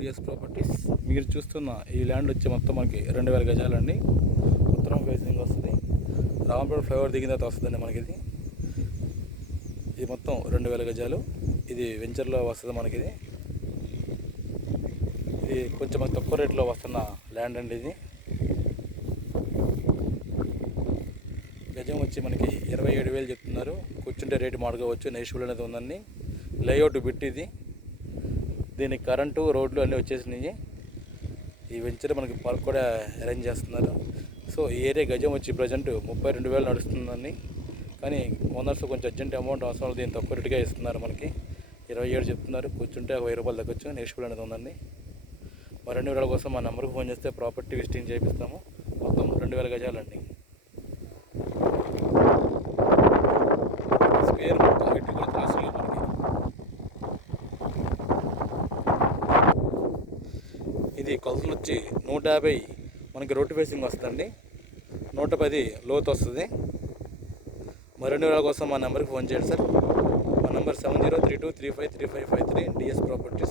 DS properties. మీరు చూస్తున్న ఈ ల్యాండ్ వచ్చి మొత్తం మనకి 2000 గజాలండి. ఉత్తరం ఫేసింగ్ వస్తుంది. రాంపేట ఫ్లైఓవర్ దిగిన తర్వాత వస్తుందండి మనకి ఇది మొత్తం 2000 గజాలు. ఇది వెంచర్లో వస్తుంది మనకి. ఇది కొంచెం తక్కువ రేట్లో వస్తున్న ల్యాండ్ అండి. ఇది గజం వచ్చి మనకి 27,000 చెప్తున్నారు. కూర్చుంటే రేటు మాడుకోవచ్చు, నెగిషియబుల్ అనేది ఉందండి. లేఅవుట్ బిట్ ఇది. దీనికి కరెంటు రోడ్లు అన్నీ వచ్చేసినాయి. ఈ వెంచర్ మనకి పార్క్ కూడా అరేంజ్ చేస్తున్నారు. సో ఈ ఏరియా గజం వచ్చి ప్రజెంట్ 32,000 నడుస్తుందండి. కానీ ఓనర్స్ కొంచెం అర్జెంట్ అమౌంట్ అవసరం, దీన్ని తక్కువ రేటుగా ఇస్తున్నారు. మనకి 27 చెప్తున్నారు. కూర్చుంటే 1000 రూపాయలు తగ్గొచ్చు, నెగిషియబుల్ అనేది ఉందండి. మరిన్ని వివరాల కోసం మా నెంబర్కి ఫోన్ చేస్తే ప్రాపర్టీ విజిటింగ్ చేపిస్తాము. మొత్తం 2000 గజాలండి. స్క్వేర్ మొత్తం ఇటు కూడా క్రాసులు మనకి. ఇది కొలతలు వచ్చి 150 మనకి రోడ్డు ఫేసింగ్ వస్తుందండి. 110 లోతు వస్తుంది. మరిన్ని వివరాల కోసం మా నెంబర్కి ఫోన్ చేయండి సార్. మా నెంబర్ 7032353553 డిఎస్ ప్రాపర్టీస్.